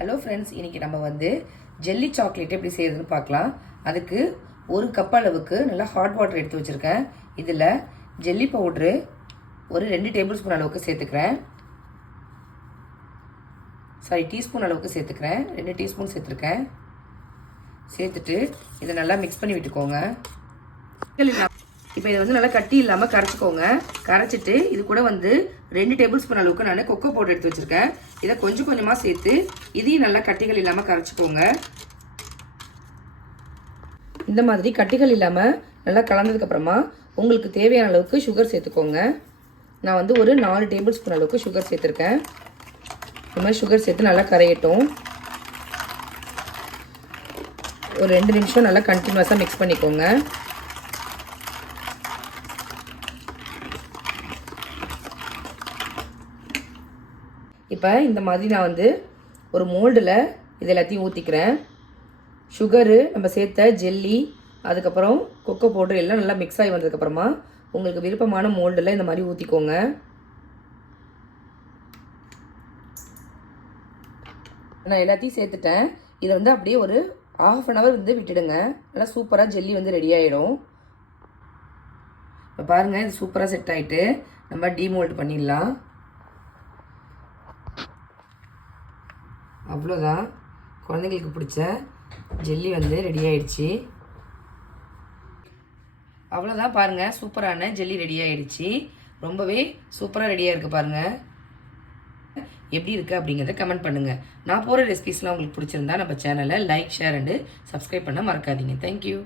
Hello friends, இன்றைக்கி நம்ம வந்து ஜெல்லி சாக்லேட் எப்படி செய்யறதுன்னு பார்க்கலாம். அதுக்கு 1 கப் அளவுக்கு நல்லா ஹாட் வாட்டர் எடுத்து வச்சுருக்கேன். இதில் ஜெல்லி பவுட்ரு ஒரு 2 டேபிள் ஸ்பூன் அளவுக்கு சேர்த்துக்கிறேன். டீஸ்பூன் அளவுக்கு சேர்த்துக்கிறேன். 2 டீஸ்பூன் சேர்த்துருக்கேன். சேர்த்துட்டு இதை நல்லா மிக்ஸ் பண்ணி விட்டுக்கோங்க. இப்போ இதை வந்து நல்லா கட்டி இல்லாமல் கரைச்சிக்கோங்க. கரைச்சிட்டு இது கூட வந்து 2 டேபிள் ஸ்பூன் அளவுக்கு நான் கொக்கோ பவுடர் எடுத்து வச்சுருக்கேன். இதை கொஞ்சம் கொஞ்சமாக சேர்த்து இதையும் நல்லா கட்டிகள் இல்லாமல் கரைச்சிக்கோங்க. இந்த மாதிரி கட்டிகள் இல்லாமல் நல்லா கலந்ததுக்கப்புறமா உங்களுக்கு தேவையான அளவுக்கு சுகர் சேர்த்துக்கோங்க. நான் வந்து ஒரு 4 டேபிள் ஸ்பூன் அளவுக்கு சுகர் சேர்த்துருக்கேன். இந்த மாதிரி சுகர் சேர்த்து நல்லா கரையட்டும். ஒரு 2 நிமிஷம் நல்லா கண்டினியூஸாக மிக்ஸ் பண்ணிக்கோங்க. இப்போ இந்த மாதிரி நான் வந்து ஒரு மோல்டில் இது எல்லாத்தையும் ஊற்றிக்கிறேன். சுகரு, நம்ம சேர்த்த ஜெல்லி, அதுக்கப்புறம் கொக்கோ பவுடர் எல்லாம் நல்லா மிக்ஸ் ஆகி வந்ததுக்கப்புறமா உங்களுக்கு விருப்பமான மோல்டில் இந்த மாதிரி ஊற்றிக்கோங்க. நான் எல்லாத்தையும் சேர்த்துட்டேன். இதை வந்து அப்படியே ஒரு 1/2 hour வந்து விட்டுடுங்க. நல்லா சூப்பராக ஜெல்லி வந்து ரெடி ஆகிடும். இப்போ பாருங்கள், இது சூப்பராக செட் ஆகிட்டு நம்ம டீமோல்ட் பண்ணிடலாம். அவ்வளோதான், குழந்தைங்களுக்கு பிடிச்ச ஜெல்லி வந்து ரெடி ஆகிடுச்சு. அவ்வளோதான், பாருங்கள், சூப்பரான ஜெல்லி ரெடி ஆகிடுச்சு. ரொம்பவே சூப்பராக ரெடியாக இருக்குது. பாருங்கள் எப்படி இருக்குது அப்படிங்கிறத கமெண்ட் பண்ணுங்கள். நான் போகிற ரெசிபிஸ்லாம் உங்களுக்கு பிடிச்சிருந்தா நம்ம சேனலை லைக், ஷேர் அண்டு சப்ஸ்கிரைப் பண்ண மறக்காதீங்க. தேங்க்யூ.